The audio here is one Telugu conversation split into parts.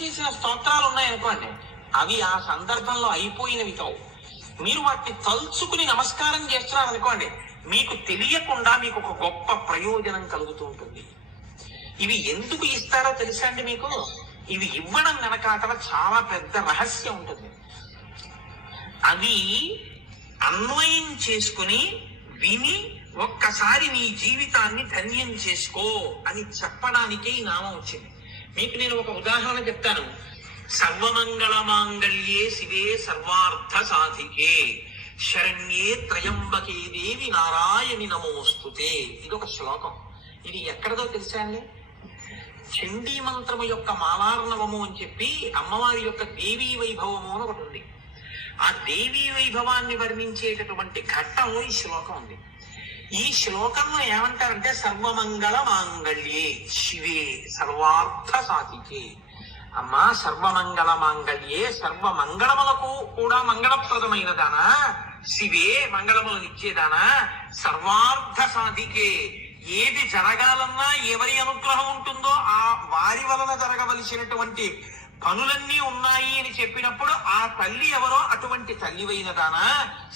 చేసిన స్తోత్రాలు ఉన్నాయనుకోండి, అవి ఆ సందర్భంలో అయిపోయినవి కావు. మీరు వాటిని తలుచుకుని నమస్కారం చేస్తున్నారు అనుకోండి, మీకు తెలియకుండా మీకు ఒక గొప్ప ప్రయోజనం కలుగుతూ ఉంటుంది. ఇవి ఎందుకు ఇస్తారో తెలుసా అండి మీకు? ఇవి ఇవ్వడం వెనకాతల చాలా పెద్ద రహస్యం ఉంటుంది. అవి అన్వయం చేసుకుని విని ఒక్కసారి నీ జీవితాన్ని ధన్యం చేసుకో అని చెప్పడానికే ఈ నామం వచ్చింది. మీకు నేను ఒక ఉదాహరణ చెప్తాను. సర్వమంగళ మాంగళ్యే శివే సర్వార్థ సాధికే శరణ్యే త్రయంబకే దేవి నారాయణి నమోస్తుతే. ఇది ఒక శ్లోకం. ఇది ఎక్కడదో తెలుసా అండి? చండీ మంత్రము యొక్క మాలార్ణవము అని చెప్పి అమ్మవారి యొక్క దేవీ వైభవము అని ఒకటి ఉంది. ఆ దేవీ వైభవాన్ని వర్ణించేటటువంటి ఘట్టం ఈ శ్లోకం ఉంది. ఈ శ్లోకంలో ఏమంటారంటే సర్వమంగళ మాంగళ్యే శివే సర్వార్థ సాధికే. అమ్మా, సర్వమంగళ మాంగళ్యే, సర్వమంగళములకు కూడా మంగళప్రదమైన దానా, శివే మంగళములను ఇచ్చేదానా, సర్వార్థ సాధికే, ఏది జరగాలన్నా ఎవరి అనుగ్రహం ఉంటుందో ఆ వారి వలన జరగవలసినటువంటి పనులన్నీ ఉన్నాయి అని చెప్పినప్పుడు ఆ తల్లి ఎవరో అటువంటి తల్లివైనదానా,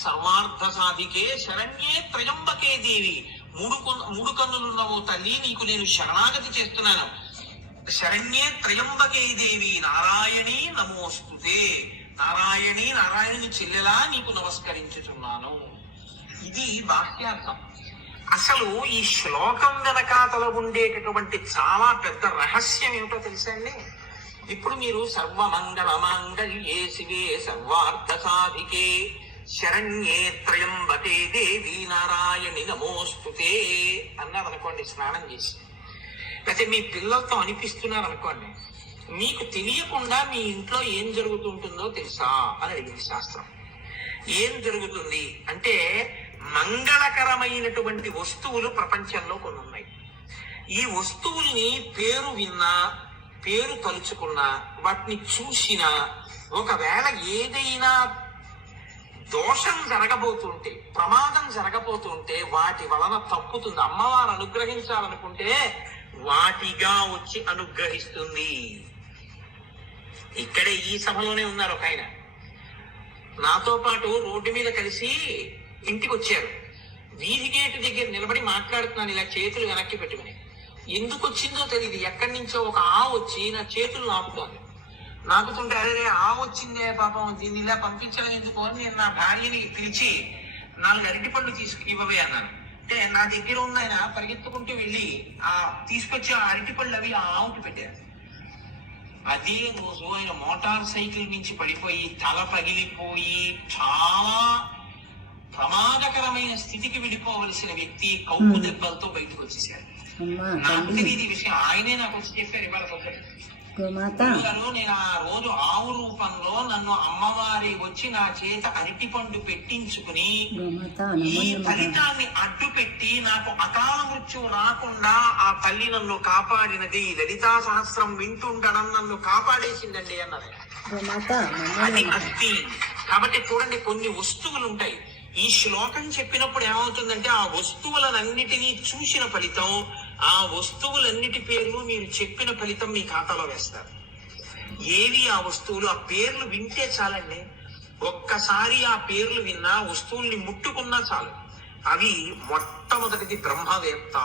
సర్వార్థ సాధికే శరణ్యే త్రయంబకే దేవి, మూడు కన్నులున్నవో తల్లి నీకు నేను శరణాగతి చేస్తున్నాను. శరణ్యే త్రయంబకే దేవి నారాయణి నమోస్తుతే, నారాయణి నారాయణుని చెల్లెలా నీకు నమస్కరించుచున్నాను. ఇది బాహ్యార్థం. అసలు ఈ శ్లోకం వెనకాతల ఉండేటటువంటి చాలా పెద్ద రహస్యం ఏమిటో తెలుసా అండి? ఇప్పుడు మీరు సర్వమంగళ మాంగళ్యే శివే సర్వార్థ సాధికే శరణ్యే త్రయంబకే దేవి నారాయణి నమోస్తుతే అన్నారనుకోండి స్నానం చేసి, అయితే మీ పిల్లలతో అనిపిస్తున్నారు అనుకోండి, మీకు తెలియకుండా మీ ఇంట్లో ఏం జరుగుతుంటుందో తెలుసా అని అడిగింది శాస్త్రం. ఏం జరుగుతుంది అంటే, మంగళకరమైనటువంటి వస్తువులు ప్రపంచంలో కొన్ని ఉన్నాయి. ఈ వస్తువుల్ని పేరు విన్నా, పేరు తలుచుకున్నా, వాటిని చూసినా, ఒకవేళ ఏదైనా దోషం జరగబోతుంటే, ప్రమాదం జరగబోతుంటే వాటి వలన తప్పుతుంది. అమ్మవారు అనుగ్రహించాలనుకుంటే వాటిగా వచ్చి అనుగ్రహిస్తుంది. ఇక్కడే ఈ సభలోనే ఉన్నారు ఒక ఆయన, నాతో పాటు రోడ్డు మీద కలిసి ఇంటికి వచ్చారు. వీధి గేటు దగ్గర నిలబడి మాట్లాడుతున్నాను ఇలా చేతులు వెనక్కి పెట్టుకుని. ఎందుకు వచ్చిందో తెలియదు, ఎక్కడి నుంచో ఒక ఆవు వచ్చి నా చేతులు నాకుతోంది. నాకుతుంటే అరే ఆవు వచ్చిందే పాపం, దీన్ని ఇలా పంపించడం ఎందుకు అని నేను నా భార్యని పిలిచి 4 అరటిపళ్ళు ఇవ్వవే అన్నాను. అంటే నా దగ్గర ఉన్న ఆయన పరిగెత్తుకుంటూ వెళ్ళి ఆ తీసుకొచ్చి ఆ అరటిపళ్ళు అవి ఆ ఆవుకి పెట్టారు. అదే రోజు ఆయన మోటార్ సైకిల్ నుంచి పడిపోయి తల పగిలిపోయి చాలా ప్రమాదకరమైన స్థితికి వెళ్ళిపోవలసిన వ్యక్తి కౌపు దెబ్బలతో బయటకు వచ్చేసారు. నాకు తెలియదు ఈ విషయం, ఆయనే నాకు వచ్చి చెప్పారు ఇవాళ పొద్దున. నేను ఆ రోజు ఆవు రూపంలో నన్ను అమ్మవారి వచ్చి నా చేత అరటిపండు పెట్టించుకుని ఈ ఫలితాన్ని అడ్డు పెట్టి నాకు అకాల మృత్యువు రాకుండా ఆ తల్లి నన్ను కాపాడినది. లలితా సహస్రం వింటుండడం నన్ను కాపాడేసిందండి అన్నది. అది భక్తి. కాబట్టి చూడండి, కొన్ని వస్తువులు ఉంటాయి. ఈ శ్లోకం చెప్పినప్పుడు ఏమవుతుందంటే, ఆ వస్తువులన్నిటినీ చూసిన ఫలితం, ఆ వస్తువులన్నిటి పేర్లు మీరు చెప్పిన ఫలితం మీ ఖాతాలో వేస్తారు. ఏవి ఆ వస్తువులు? ఆ పేర్లు వింటే చాలండి. ఒక్కసారి ఆ పేర్లు విన్నా, వస్తువుల్ని ముట్టుకున్నా చాలు. అవి మొట్టమొదటిది బ్రహ్మవేత్త.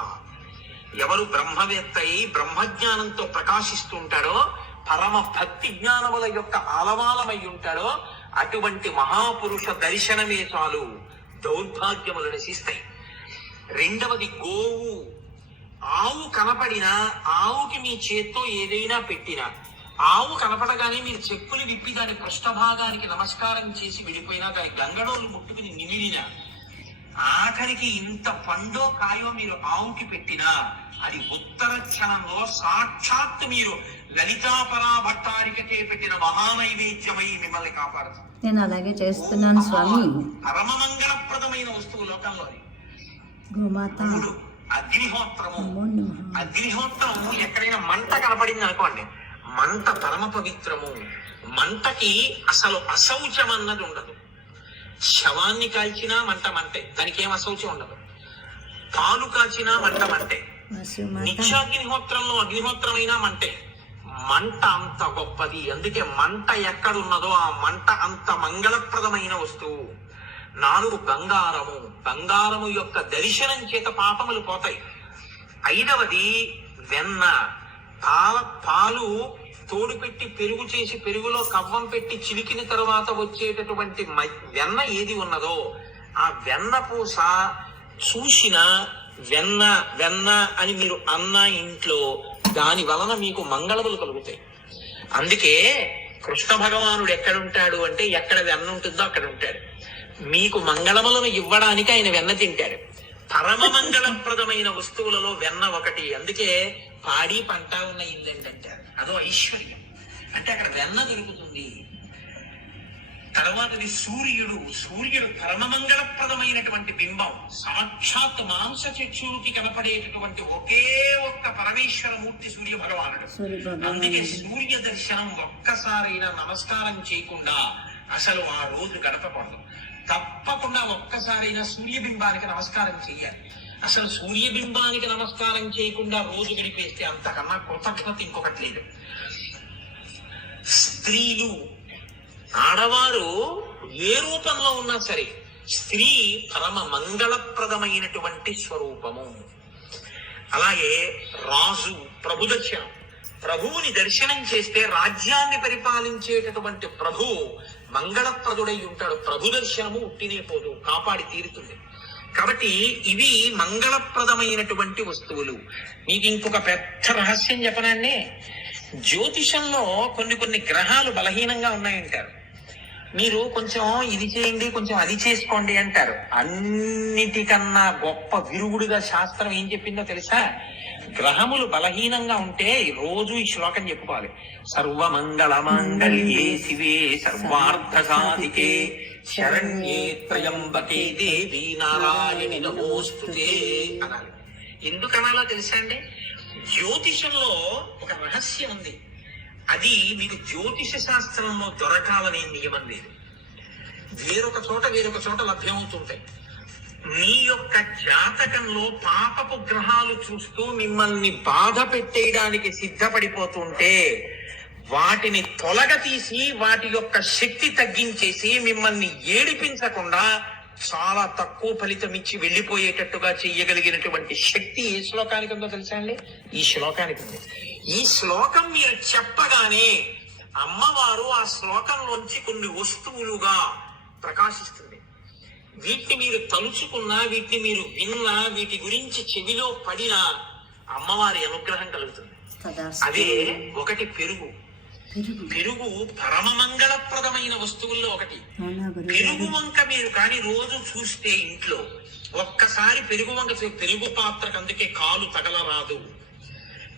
ఎవరు బ్రహ్మవేత్త అయి బ్రహ్మజ్ఞానంతో ప్రకాశిస్తూ ఉంటాడో, పరమ భక్తి జ్ఞానముల యొక్క ఆలవాలమై ఉంటాడో, అటువంటి మహాపురుష దర్శనమే చాలు దౌర్భాగ్యములు నశిస్తాయి. రెండవది గోవు. ఆవు కనపడినా, ఆవుకి మీ చేత్తో ఏదైనా పెట్టినా, ఆవు కనపడగానే మీరు చెప్పులు విప్పి దాని పృష్ఠభాగానికి నమస్కారం చేసి వెళ్ళిపోయినా, దాని గంగడోలు ముట్టుకుని నిమిరినా, ఆఖరికి ఇంత పండో కాయో మీరు ఆవుకి పెట్టినా, అది ఉత్తర క్షణంలో సాక్షాత్ మీరు లలితాపరా భట్టారికకే పెట్టిన మహానైవేద్యమై మిమ్మల్ని కాపాడుతుంది. నేను అలాగే చేస్తున్నాను స్వామి. పరమ మంగళప్రదమైన వస్తువు లోకంలో గోమాత. అగ్నిహోత్రము. అగ్నిహోత్రము ఎక్కడైనా మంట కనపడింది అనుకోండి, మంట పరమ పవిత్రము. మంటకి అసలు అశౌచం అన్నది ఉండదు. శవాన్ని కాల్చినా మంట మంటే, దానికి ఏం అశౌచం ఉండదు. పాలు కాచినా మంట మంటే, నిత్యాగ్నిహోత్రంలో అగ్నిహోత్రం అయినా మంటే, మంట అంత గొప్పది. అందుకే మంట ఎక్కడున్నదో ఆ మంట అంత మంగళప్రదమైన వస్తువు. 4 బంగారము. బంగారము యొక్క దర్శనం చేత పాపములు పోతాయి. 5వది వెన్న. పాలు తోడు పెట్టి పెరుగు చేసి పెరుగులో కవ్వం పెట్టి చిలికిన తరువాత వచ్చేటటువంటి వెన్న ఏది ఉన్నదో ఆ వెన్న పూస చూసిన వెన్న వెన్న అని మీరు అన్న ఇంట్లో దాని వలన మీకు మంగళములు కలుగుతాయి. అందుకే కృష్ణ భగవానుడు ఎక్కడుంటాడు అంటే ఎక్కడ వెన్న ఉంటుందో అక్కడ ఉంటాడు. మీకు మంగళములను ఇవ్వడానికి ఆయన వెన్న తింటాడు. పరమ మంగళప్రదమైన వస్తువులలో వెన్న ఒకటి. అందుకే పాడి పంట ఉన్న ఇల్లండి అంటారు. అదో ఐశ్వర్యం. అంటే అక్కడ వెన్న దొరుకుతుంది. తర్వాతది సూర్యుడు. సూర్యుడు పరమమంగళప్రదమైనటువంటి బింబం. సాక్షాత్ మాంస చక్షువుకి కనపడేటటువంటి ఒకే ఒక్క పరమేశ్వరమూర్తి సూర్య భగవానుడు. అందుకే సూర్య దర్శనం ఒక్కసారైనా నమస్కారం చేయకుండా అసలు ఆ రోజు గడపకూడదు. తప్పకుండా ఒక్కసారైనా సూర్యబింబానికి నమస్కారం చేయాలి. అసలు సూర్యబింబానికి నమస్కారం చేయకుండా రోజు గడిపేస్తే అంతకన్నా కృతజ్ఞత ఇంకొకటి లేదు. స్త్రీలు, ఆడవారు ఏ రూపంలో ఉన్నా సరే స్త్రీ పరమ మంగళప్రదమైనటువంటి స్వరూపము. అలాగే రాజు, ప్రభు దర్శనం. ప్రభువుని దర్శనం చేస్తే రాజ్యాన్ని పరిపాలించేటటువంటి ప్రభు మంగళప్రదుడై ఉంటాడు. ప్రభు దర్శనము ఉట్టినే పోదు, కాపాడి తీరుతుంది. కాబట్టి ఇవి మంగళప్రదమైనటువంటి వస్తువులు. మీకు ఇంకొక పెద్ద రహస్యం చెప్పనండి. జ్యోతిషంలో కొన్ని గ్రహాలు బలహీనంగా ఉన్నాయంటారు. మీరు కొంచెం ఇది చేయండి, కొంచెం అది చేసుకోండి అంటారు. అన్నిటికన్నా గొప్ప విరుగుడుగా శాస్త్రం ఏం చెప్పిందో తెలుసా? గ్రహములు బలహీనంగా ఉంటే రోజు ఈ శ్లోకం చెప్పుకోవాలి. సర్వమంగళ మాంగళ్యే శివే సర్వార్థ సాధికే శరణ్యే త్రయంబకే దేవి నారాయణి నమోస్తుతే అనాలి. ఎందుకనాలో తెలుసా అండి? జ్యోతిషంలో ఒక రహస్యం ఉంది. అది మీకు జ్యోతిష శాస్త్రంలో దొరకాలనే నియమం లేదు. వేరొక చోట లభ్యమవుతుంటాయి. మీ యొక్క జాతకంలో పాపపు గ్రహాలు చూస్తూ మిమ్మల్ని బాధ పెట్టేయడానికి సిద్ధపడిపోతుంటే వాటిని తొలగతీసి వాటి యొక్క శక్తి తగ్గించేసి మిమ్మల్ని ఏడిపించకుండా చాలా తక్కువ ఫలితం ఇచ్చి వెళ్ళిపోయేటట్టుగా చెయ్యగలిగినటువంటి శక్తి ఏ శ్లోకానికి ఉందో తెలుసా అండి? ఈ శ్లోకానికి ఉంది. ఈ శ్లోకం మీరు చెప్పగానే అమ్మవారు ఆ శ్లోకంలోంచి కొన్ని వస్తువులుగా ప్రకాశిస్తుంది. వీటిని మీరు తలుచుకున్నా, వీటిని మీరు విన్నా, వీటి గురించి చెవిలో పడినా అమ్మవారి అనుగ్రహం కలుగుతుంది. అదే ఒకటి పెరుగు. పెరుగు పరమ మంగళప్రదమైన వస్తువుల్లో ఒకటి. పెరుగు వంక మీరు కానీ రోజు చూస్తే ఇంట్లో ఒక్కసారి పెరుగు వంక, పెరుగు పాత్రకు అందుకే కాలు తగలరాదు.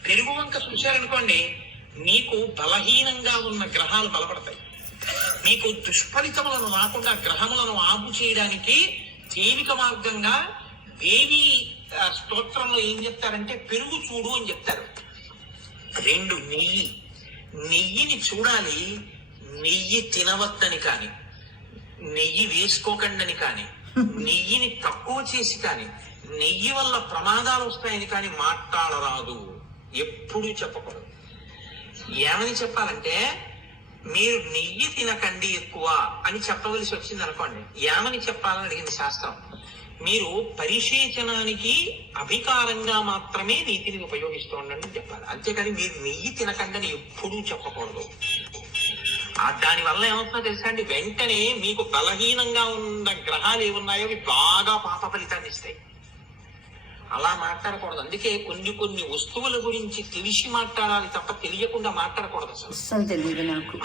పెరుగు వంక చూశారనుకోండి, మీకు బలహీనంగా ఉన్న గ్రహాలు బలపడతాయి. మీకు దుష్ఫలితములను రాకుండా గ్రహములను ఆపు చేయడానికి తేలిక మార్గంగా దేవి స్తోత్రంలో ఏం చెప్తారంటే పెరుగు చూడు అని చెప్తారు. 2 నెయ్యిని చూడాలి. నెయ్యి తినవద్దని కానీ, నెయ్యి వేసుకోకండి కానీ, నెయ్యిని తక్కువ చేసి కానీ, నెయ్యి వల్ల ప్రమాదాలు వస్తాయని కానీ మాట్లాడరాదు. ఎప్పుడూ చెప్పకూడదు. ఏమని చెప్పాలంటే, మీరు నెయ్యి తినకండి ఎక్కువ అని చెప్పవలసి వచ్చింది అనుకోండి, ఏమని చెప్పాలని అడిగింది శాస్త్రం. మీరు పరిశేచనానికి అధికారంగా మాత్రమే నీతిని ఉపయోగిస్తూ ఉండండి చెప్పాలి. అంతేకాని మీరు నెయ్యి తినకండి అని ఎప్పుడూ చెప్పకూడదు. దాని వల్ల ఏమవుతుందో తెలుసా అండి? వెంటనే మీకు బలహీనంగా ఉన్న గ్రహాలు ఏమున్నాయో అవి బాగా పాప ఫలితాన్ని ఇస్తాయి. అలా మాట్లాడకూడదు. అందుకే కొన్ని వస్తువుల గురించి తెలిసి మాట్లాడాలి తప్ప తెలియకుండా మాట్లాడకూడదు అసలు.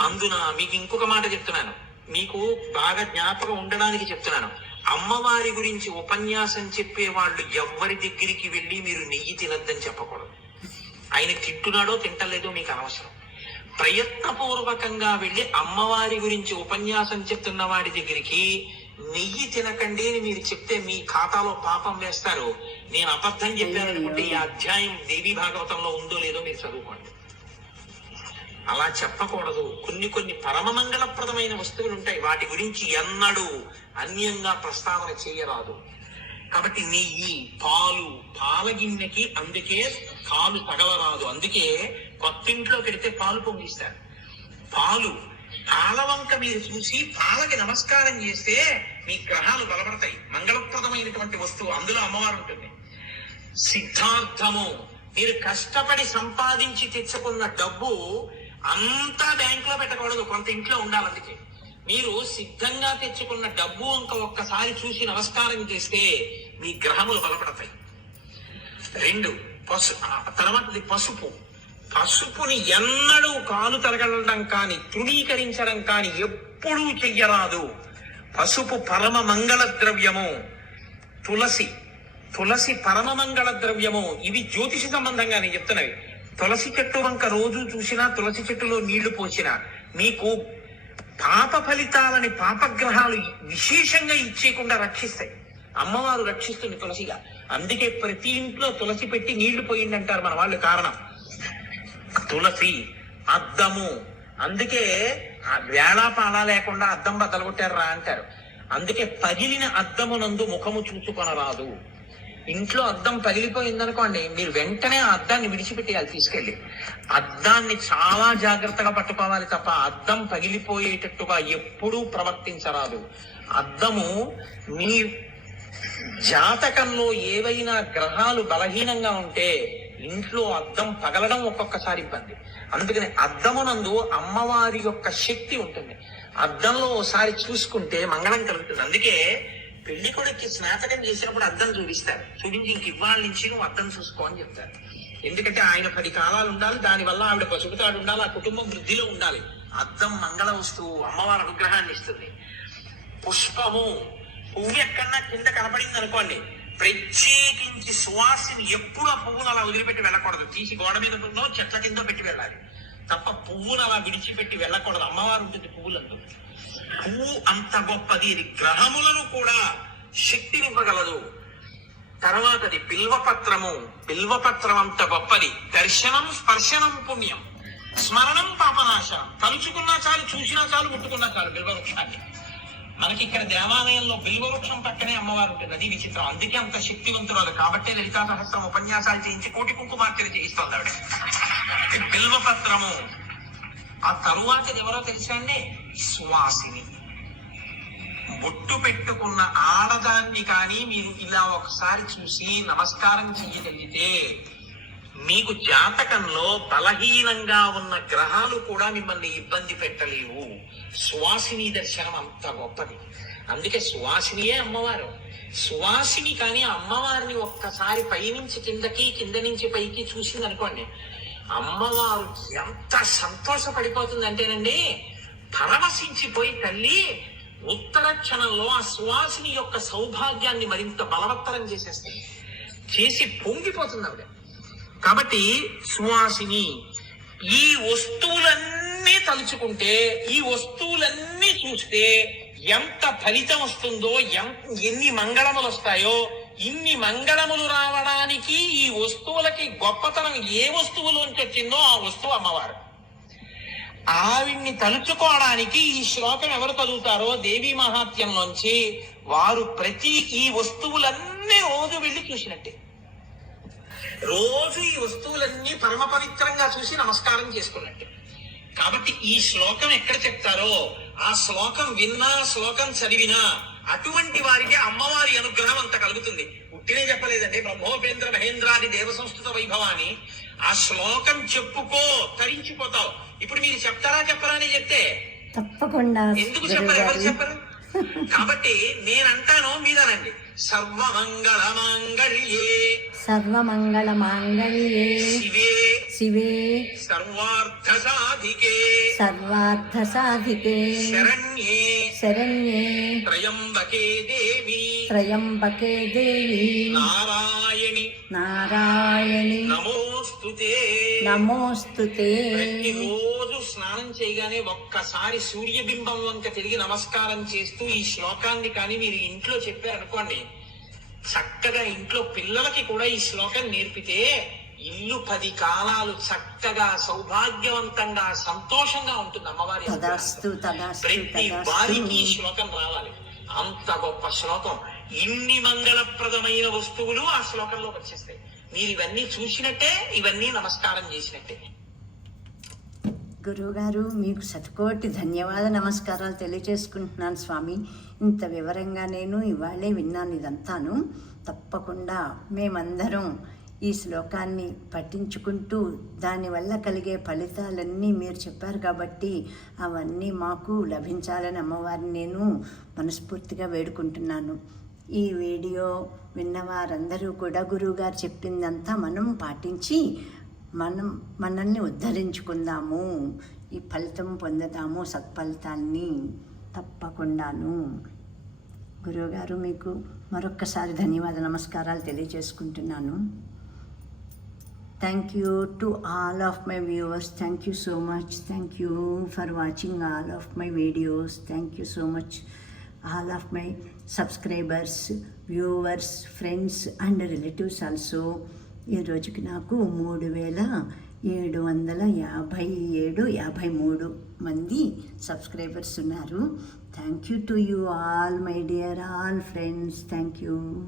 అందున మీకు ఇంకొక మాట చెప్తున్నాను, మీకు బాగా జ్ఞాపకం ఉండడానికి చెప్తున్నాను. అమ్మవారి గురించి ఉపన్యాసం చెప్పే వాళ్ళు ఎవరి దగ్గరికి వెళ్ళి మీరు నెయ్యి తినద్దని చెప్పకూడదు. ఆయన తింటున్నాడో తింటలేదో మీకు అనవసరం. ప్రయత్నపూర్వకంగా వెళ్ళి అమ్మవారి గురించి ఉపన్యాసం చెప్తున్న వాడి దగ్గరికి నెయ్యి తినకండి అని మీరు చెప్తే మీ ఖాతాలో పాపం వేస్తారు. నేను అబద్ధం చెప్పాననుకుంటే ఈ అధ్యాయం దేవీ భాగవతంలో ఉందో లేదో మీరు చదువుకోండి. అలా చెప్పకూడదు. కొన్ని పరమ మంగళప్రదమైన వస్తువులు ఉంటాయి, వాటి గురించి ఎన్నడూ అన్యంగా ప్రస్తావన చేయరాదు. కాబట్టి నెయ్యి, పాల గిన్నెకి అందుకే కాలు తగలరాదు. అందుకే కొత్త ఇంట్లో పెడితే పాలు పొంగిస్తారు. పాలవంక మీరు చూసి పాలకి నమస్కారం చేస్తే మీ గ్రహాలు బలపడతాయి. మంగళప్రదమైనటువంటి వస్తువు, అందులో అమ్మవారు ఉంటుంది. సిద్ధార్థము, మీరు కష్టపడి సంపాదించి తెచ్చుకున్న డబ్బు అంతా బ్యాంక్ లో పెట్టకూడదు, కొంత ఇంట్లో ఉండాలి. అందుకే మీరు సిద్ధంగా తెచ్చుకున్న డబ్బు ఒక్కసారి చూసి నమస్కారం చేస్తే మీ గ్రహములు బలపడతాయి. 2 తర్వాతది పసుపు. పసుపుని ఎన్నడూ కాలు తరగడం కానీ తృణీకరించడం కానీ ఎప్పుడూ చెయ్యరాదు. పసుపు పరమ మంగళ ద్రవ్యము. తులసి పరమ మంగళ ద్రవ్యము. ఇవి జ్యోతిష సంబంధంగా నేను చెప్తున్నవి. తులసి చెట్టు వంక రోజు చూసినా, తులసి చెట్టులో నీళ్లు పోసినా మీకు పాప ఫలితాలని పాపగ్రహాలు విశేషంగా ఇచ్చేయకుండా రక్షిస్తాయి. అమ్మవారు రక్షిస్తుంది తులసిగా. అందుకే ప్రతి ఇంట్లో తులసి పెట్టి నీళ్లు పోయిందంటారు మన వాళ్ళు. కారణం తులసి. అద్దము, అందుకే వేళాపాళా లేకుండా అద్దం బద్దలగొట్టారా అంటారు. అందుకే పగిలిన అద్దమునందు ముఖము చూచుకొనరాదు. ఇంట్లో అద్దం పగిలిపోయిందనుకోండి, మీరు వెంటనే ఆ అద్దాన్ని విడిచిపెట్టేయాలి తీసుకెళ్ళి. అద్దాన్ని చాలా జాగ్రత్తగా పట్టుకోవాలి తప్ప అద్దం పగిలిపోయేటట్టుగా ఎప్పుడూ ప్రవర్తించరాదు. అద్దము మీ జాతకంలో ఏవైనా గ్రహాలు బలహీనంగా ఉంటే ఇంట్లో అద్దం పగలడం ఒక్కొక్కసారి ఇబ్బంది. అందుకని అద్దమునందు అమ్మవారి యొక్క శక్తి ఉంటుంది. అద్దంలో ఓసారి చూసుకుంటే మంగళం కలుగుతుంది. అందుకే పెళ్లి కొడుక్కి స్నాతకం చేసినప్పుడు అద్దం చూపిస్తారు. చూపించి ఇంక ఇవాళ నుంచి నువ్వు అద్దం చూసుకో అని చెప్తారు. ఎందుకంటే ఆయన 10 కాలాలు ఉండాలి, దానివల్ల ఆవిడ పసుపుతాడు ఉండాలి, ఆ కుటుంబం వృద్ధిలో ఉండాలి. అద్దం మంగళ వస్తువు, అమ్మవారి అనుగ్రహాన్ని ఇస్తుంది. పుష్పము, పువ్వు ఎక్కడన్నా కింద కనపడింది అనుకోండి, ప్రత్యేకించి సువాసిని ఎప్పుడు ఆ పువ్వును అలా వదిలిపెట్టి వెళ్ళకూడదు. తీసి గోడ మీద ఉందో చెట్ల కింద పెట్టి వెళ్ళాలి తప్ప పువ్వును అలా విడిచిపెట్టి వెళ్ళకూడదు. అమ్మవారు ఉంటుంది పువ్వులందు. పువ్వు అంత గొప్పది, ఇది గ్రహములను కూడా శక్తినివ్వగలదు. తర్వాతది బిల్వపత్రము. బిల్వపత్రం అంత గొప్పది. దర్శనం స్పర్శనం పుణ్యం, స్మరణం పాపనాశనం. తలుచుకున్నా చాలు, చూసినా చాలు, ముట్టుకున్నా చాలు బిల్వవృక్షాన్ని. మనకి ఇక్కడ దేవాలయంలో బిల్వవృక్షం పక్కనే అమ్మవారు ఉంటుంది. అది విచిత్రం. అందుకే అంత శక్తివంతురాలు. కాబట్టే లలితా సహస్రం ఉపన్యాసాలు చేయించి కోటి కుంకుమార్చన చేయిస్తుంది ఆవిడ. బిల్వపత్రము. ఆ తరువాతది ఎవరో తెలుసా అండి? సువాసిని. బొట్టు పెట్టుకున్న ఆడదాన్ని కానీ మీరు ఇలా ఒకసారి చూసి నమస్కారం చెయ్యగలిగితే మీకు జాతకంలో బలహీనంగా ఉన్న గ్రహాలు కూడా మిమ్మల్ని ఇబ్బంది పెట్టలేవు. సువాసిని దర్శనం అంత గొప్పది. అందుకే సువాసినియే అమ్మవారు. సువాసిని కానీ అమ్మవారిని ఒక్కసారి పైనుంచి కిందకి, కింద నుంచి పైకి చూసింది అనుకోండి, అమ్మవారు ఎంత సంతోషపడిపోతుందంటేనండి, పరవశించిపోయి తల్లి ఉత్తర క్షణంలో ఆ సువాసిని యొక్క సౌభాగ్యాన్ని మరింత బలవత్తరం చేసేస్తుంది. చేసి పొంగిపోతుంది ఆవిడ. కాబట్టి సువాసిని. ఈ వస్తువులన్నీ తలుచుకుంటే, ఈ వస్తువులన్నీ చూస్తే ఎంత ఫలితం వస్తుందో, ఎన్ని మంగళములు వస్తాయో. ఇన్ని మంగళములు రావడానికి ఈ వస్తువులకి గొప్పతనం ఏ వస్తువులోంచి వచ్చిందో ఆ వస్తువు అమ్మవారు. ఆవిడ్ని తలుచుకోవడానికి ఈ శ్లోకం ఎవరు చదువుతారో దేవీ మహాత్మ్యంలోంచి వారు ప్రతి ఈ వస్తువులన్నీ రోజు వెళ్ళి చూసినట్టే. రోజు ఈ వస్తువులన్నీ పరమ పవిత్రంగా చూసి నమస్కారం చేసుకున్నట్టే. కాబట్టి ఈ శ్లోకం ఎక్కడ చెప్తారో ఆ శ్లోకం విన్నా, శ్లోకం చదివినా అటువంటి వారికి అమ్మవారి అనుగ్రహం అంత కలుగుతుంది. ఉట్టినే చెప్పలేదండి. బ్రహ్మోపేంద్ర మహేంద్రాది దేవ సంస్కృత వైభవాన్ని ఆ శ్లోకం చెప్పుకో, తరించిపోతావు. ఇప్పుడు మీరు చెప్తారా చెప్పరా అని చెప్తే తప్పకుండా. ఎందుకు చెప్పరు? ఎవరు చెప్పరు? కాబట్టి నేనంటాను, మీదనండి. సర్వమంగళ మాంగళ్యే, సర్వమంగళ మాంగళ్యే, శివే శివే సర్వార్థ సాధికే, సర్వార్థ సాధికే, శరణ్యే శరణ్యే త్రయంబకే దేవి, త్రయంబకే దేవి, నారాయణి నారాయణి నమోస్తుతే. నమోస్తుతే. ప్రతిరోజు స్నానం చేయగానే ఒక్కసారి సూర్యబింబం వంక తిరిగి నమస్కారం చేస్తూ ఈ శ్లోకాన్ని కానీ మీరు ఇంట్లో చెప్పారనుకోండి, చక్కగా ఇంట్లో పిల్లలకి కూడా ఈ శ్లోకం నేర్పితే ఇల్లు 10 కాలాలు చక్కగా సౌభాగ్యవంతంగా సంతోషంగా ఉంటుంది. అమ్మవారి ప్రతి వారికి ఈ శ్లోకం రావాలి. అంత గొప్ప శ్లోకం. ఇన్ని మంగళప్రదమైన వస్తువులు ఆ శ్లోకంలో వచ్చేస్తాయి. మీరు ఇవన్నీ చూసినట్టే, ఇవన్నీ నమస్కారం చేసినట్టే. గురువుగారు మీకు శతకోటి ధన్యవాద నమస్కారాలు తెలియజేసుకుంటున్నాను స్వామి. ఇంత వివరంగా నేను ఇవాళే విన్నాను ఇదంతాను. తప్పకుండా మేమందరం ఈ శ్లోకాన్ని పఠించుకుంటూ దానివల్ల కలిగే ఫలితాలన్నీ మీరు చెప్పారు కాబట్టి అవన్నీ మాకు లభించాలని అమ్మవారిని నేను మనస్ఫూర్తిగా వేడుకుంటున్నాను. ఈ వీడియో విన్నవారందరూ కూడా గురువుగారు చెప్పిందంతా మనం పాటించి మనల్ని ఉద్ధరించుకుందాము, ఈ ఫలితం పొందుదాము, సత్ఫలితాన్ని తప్పకుండాను. గురువుగారు మీకు మరొక్కసారి ధన్యవాద నమస్కారాలు తెలియజేసుకుంటున్నాను. Thank you to all of my viewers. Thank you so much. Thank you for watching all of my videos. Thank you so much. All of my subscribers, viewers, friends and relatives also. ఈ రోజుకి నాకు 3753 మంది సబ్స్క్రైబర్స్ ఉన్నారు. Thank you to you all my dear all friends. Thank you.